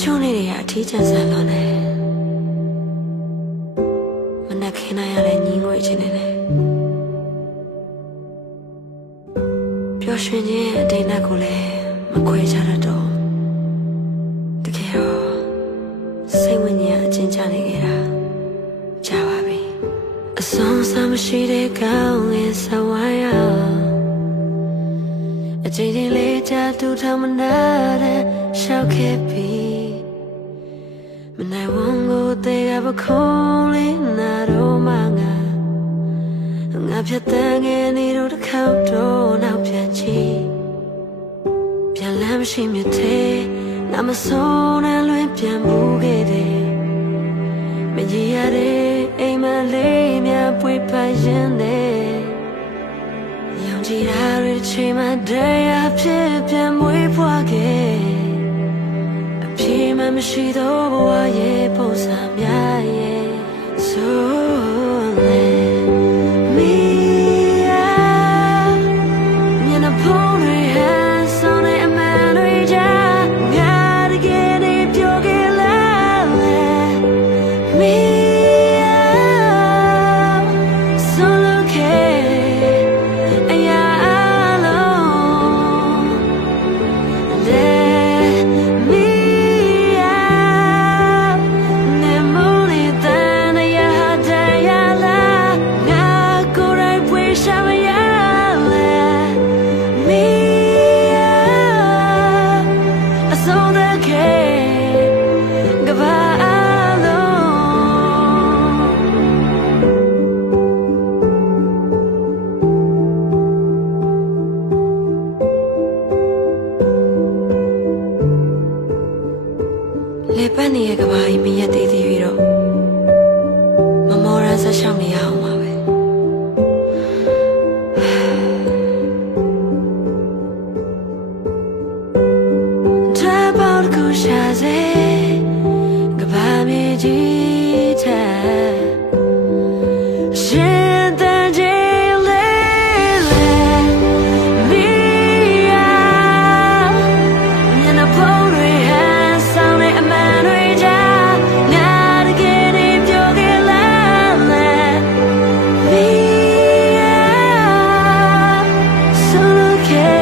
ချို့နေရအထီးကျန်ဆန်လွန်တယ်မနှက်ခင်းနိုင်ရလဲညီငွေချင်းနေတယ်ပျော်ရွှင်ခြင်းရဲ့အတိတ်နဲ့ကိုလည်းမခွဲခြားတတ်တော့တကယ်တော့စိတ်ဝိညာဉ်အချင်းချနေခဲ့တာကြာပါပြီအဆုံးအစမရှိတဲ့ကောင်းငယ်ဆဝိုင်းအောင်အချိန်ချင်းလေးချသူထမနာတဲ့ရှောက်ခဲ့ပြီမနိုင်ဝန်ကိုသေးကပခုံးလေးနာတော့မှငါဖြတ်တန်းငယ်နေတော့တစ်ခေါက်တော့နောက်ပြန်ချီပြန်လမ်းမရှိမြတဲ့နာမဆုံးနဲ့လွင်ပြန်မှုခဲ့တယ်မကြီးရတဲ့အိမ်မလေးများပွေပိုင်ရင်တဲ့ရောင်ကြည်ရာတွေချိန်မှတရားဖြစ်ပြန်မွေးဖွားခဲ့အပြေမှမရှိတော့ဘဝရဲ့ပုံစံများရဲ့ဆိုလေလေပတ်နေရကဘာကြီးမရက်သေးသေးပြီးတော့မမောရဆက်ရှောင်းနေရအောင်ပါပဲထားပေါ်ကိုရှာစေကဘာမြေကြီးတဲ့ရှင်တန်ကြီးလေးမီယာမျက်နှာဖုံးတွေဆောင်နေအမှန်တွေကြားငါတကယ်နေပြောခဲ့လားမီယာဆိုလို့ခဲ့